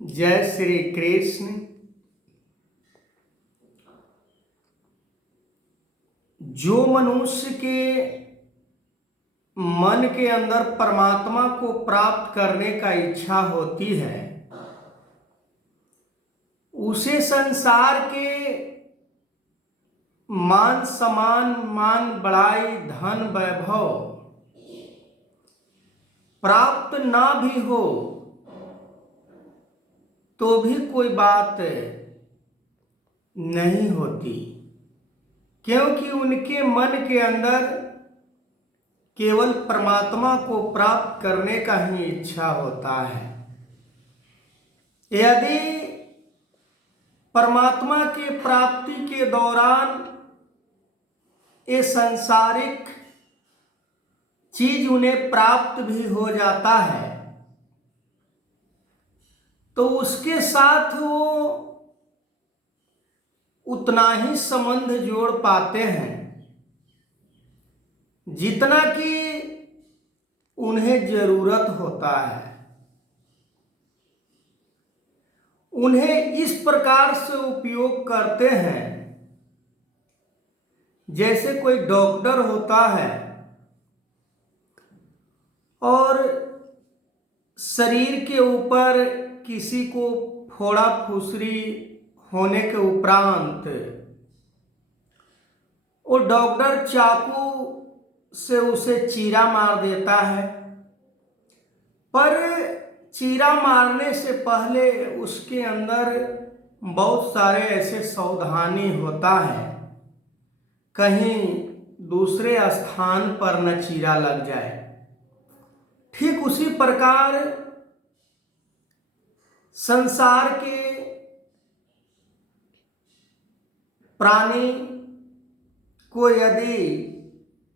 जय श्री कृष्ण। जो मनुष्य के मन के अंदर परमात्मा को प्राप्त करने का इच्छा होती है, उसे संसार के मान सम्मान, मान बड़ाई, धन वैभव प्राप्त ना भी हो तो भी कोई बात नहीं होती, क्योंकि उनके मन के अंदर केवल परमात्मा को प्राप्त करने का ही इच्छा होता है। यदि परमात्मा के प्राप्ति के दौरान ये सांसारिक चीज उन्हें प्राप्त भी हो जाता है तो उसके साथ वो उतना ही संबंध जोड़ पाते हैं जितना कि उन्हें जरूरत होता है। उन्हें इस प्रकार से उपयोग करते हैं जैसे कोई डॉक्टर होता है और शरीर के ऊपर किसी को फोड़ा फुसरी होने के उपरांत वो डॉक्टर चाकू से उसे चीरा मार देता है, पर चीरा मारने से पहले उसके अंदर बहुत सारे ऐसे सावधानी होता है, कहीं दूसरे स्थान पर न चीरा लग जाए। ठीक उसी प्रकार संसार के प्राणी को यदि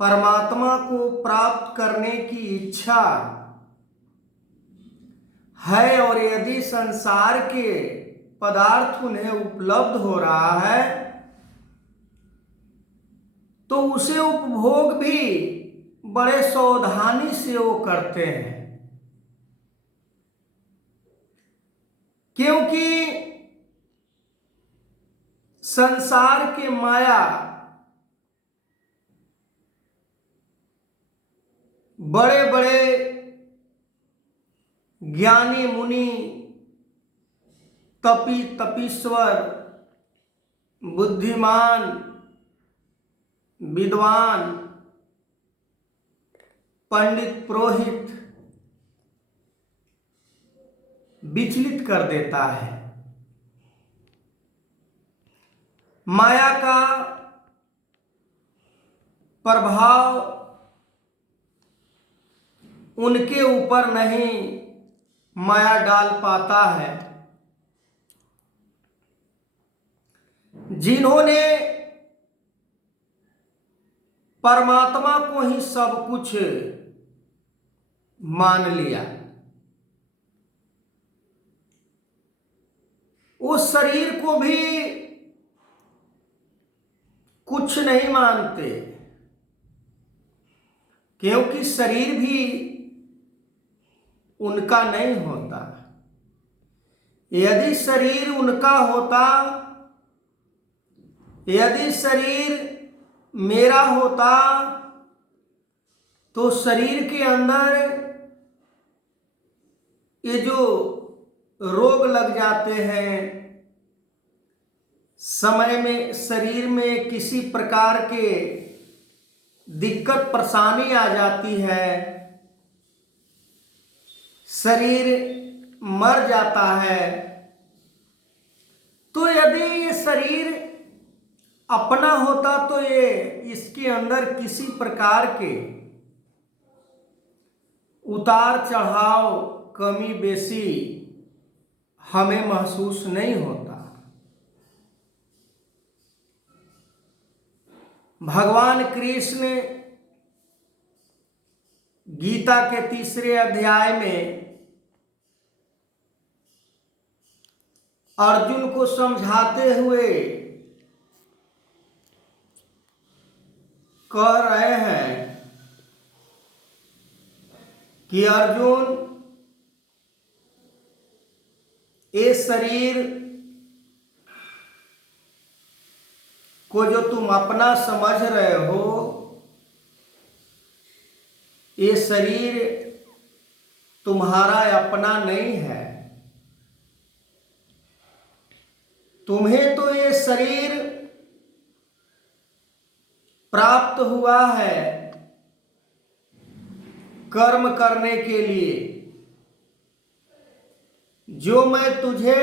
परमात्मा को प्राप्त करने की इच्छा है और यदि संसार के पदार्थ उन्हें उपलब्ध हो रहा है तो उसे उपभोग भी बड़े सावधानी से वो करते हैं, क्योंकि संसार के माया बड़े बड़े ज्ञानी मुनि, तपी तपीश्वर, बुद्धिमान, विद्वान, पंडित, पुरोहित विचलित कर देता है। माया का प्रभाव उनके ऊपर नहीं माया डाल पाता है। जिन्होंने परमात्मा को ही सब कुछ मान लिया, उस शरीर को भी कुछ नहीं मानते, क्योंकि शरीर भी उनका नहीं होता। यदि शरीर उनका होता, यदि शरीर मेरा होता तो शरीर के अंदर ये जो रोग लग जाते हैं, समय में शरीर में किसी प्रकार के दिक्कत परेशानी आ जाती है, शरीर मर जाता है, तो यदि ये शरीर अपना होता तो ये इसके अंदर किसी प्रकार के उतार चढ़ाव, कमी बेसी हमें महसूस नहीं होता। भगवान कृष्ण गीता के 3 अध्याय में अर्जुन को समझाते हुए कह रहे हैं कि अर्जुन, ये शरीर को जो तुम अपना समझ रहे हो, ये शरीर तुम्हारा अपना नहीं है। तुम्हें तो ये शरीर प्राप्त हुआ है कर्म करने के लिए। जो मैं तुझे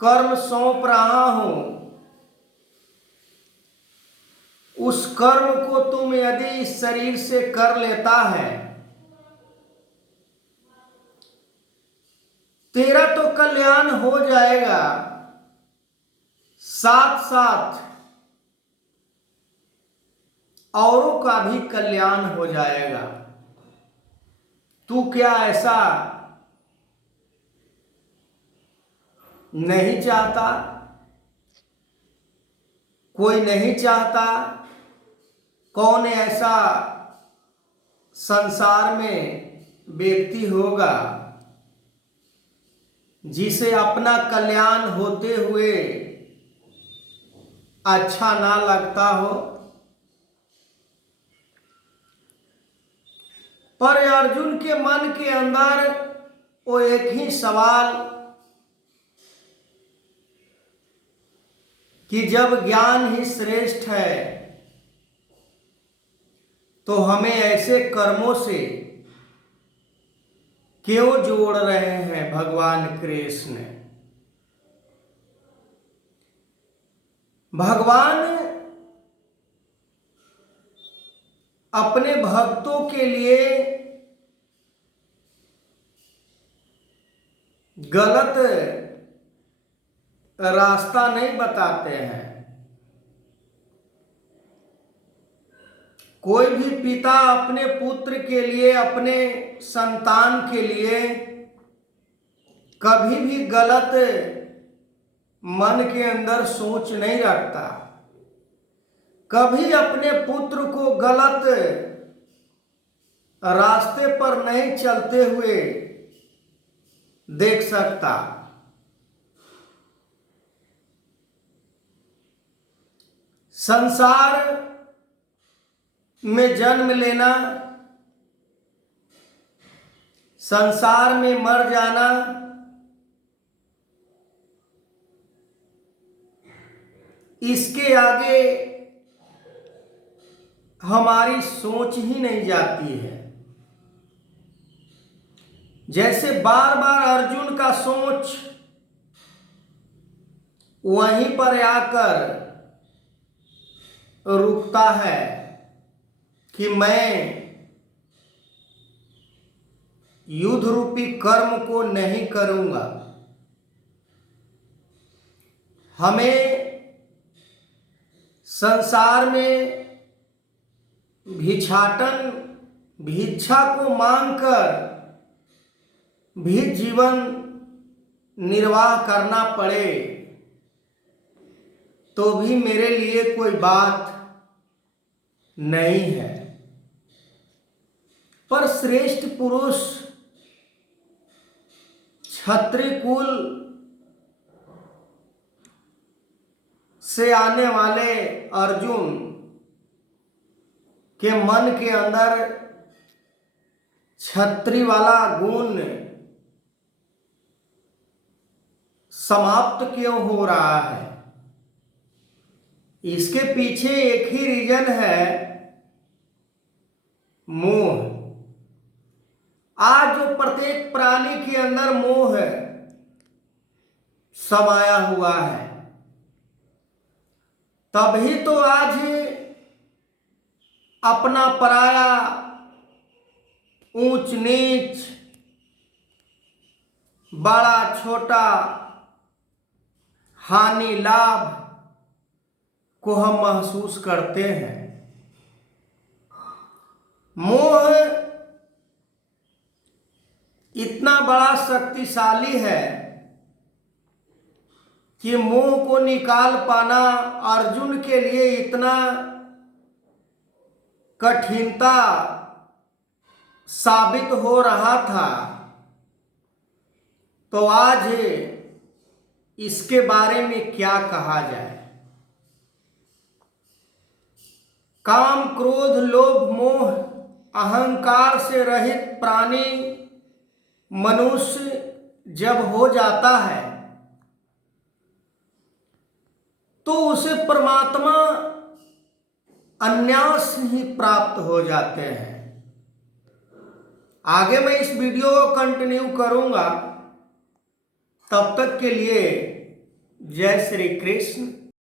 कर्म सौंप रहा हूं, उस कर्म को तुम यदि इस शरीर से कर लेता है, तेरा तो कल्याण हो जाएगा, साथ साथ औरों का भी कल्याण हो जाएगा। तू क्या ऐसा नहीं चाहता? कोई नहीं चाहता। कौन ऐसा संसार में व्यक्ति होगा जिसे अपना कल्याण होते हुए अच्छा ना लगता हो? पर अर्जुन के मन के अंदर वो एक ही सवाल कि जब ज्ञान ही श्रेष्ठ है तो हमें ऐसे कर्मों से क्यों जोड़ रहे हैं भगवान कृष्ण? भगवान अपने भक्तों के लिए गलत रास्ता नहीं बताते हैं। कोई भी पिता अपने पुत्र के लिए, अपने संतान के लिए कभी भी गलत मन के अंदर सोच नहीं रखता। कभी अपने पुत्र को गलत रास्ते पर नहीं चलते हुए देख सकता। संसार में जन्म लेना, संसार में मर जाना, इसके आगे हमारी सोच ही नहीं जाती है। जैसे बार बार अर्जुन का सोच वहीं पर आकर रुकता है कि मैं युद्ध रूपी कर्म को नहीं करूंगा। हमें संसार में भिक्षाटन, भिक्षा को मांगकर भी जीवन निर्वाह करना पड़े तो भी मेरे लिए कोई बात नहीं है। पर श्रेष्ठ पुरुष, क्षत्रिय कुल से आने वाले अर्जुन के मन के अंदर क्षत्रिय वाला गुण समाप्त क्यों हो रहा है? इसके पीछे एक ही रीजन है, मोह। आज जो प्रत्येक प्राणी के अंदर मोह समाया हुआ है, तभी तो आज अपना पराया, ऊंच नीच, बड़ा छोटा, हानि लाभ को हम महसूस करते हैं। मोह इतना बड़ा शक्तिशाली है कि मोह को निकाल पाना अर्जुन के लिए इतना कठिनता साबित हो रहा था तो आज इसके बारे में क्या कहा जाए। काम, क्रोध, लोभ, मोह, अहंकार से रहित प्राणी मनुष्य जब हो जाता है तो उसे परमात्मा अन्यास ही प्राप्त हो जाते हैं। आगे मैं इस वीडियो को कंटिन्यू करूंगा, तब तक के लिए जय श्री कृष्ण।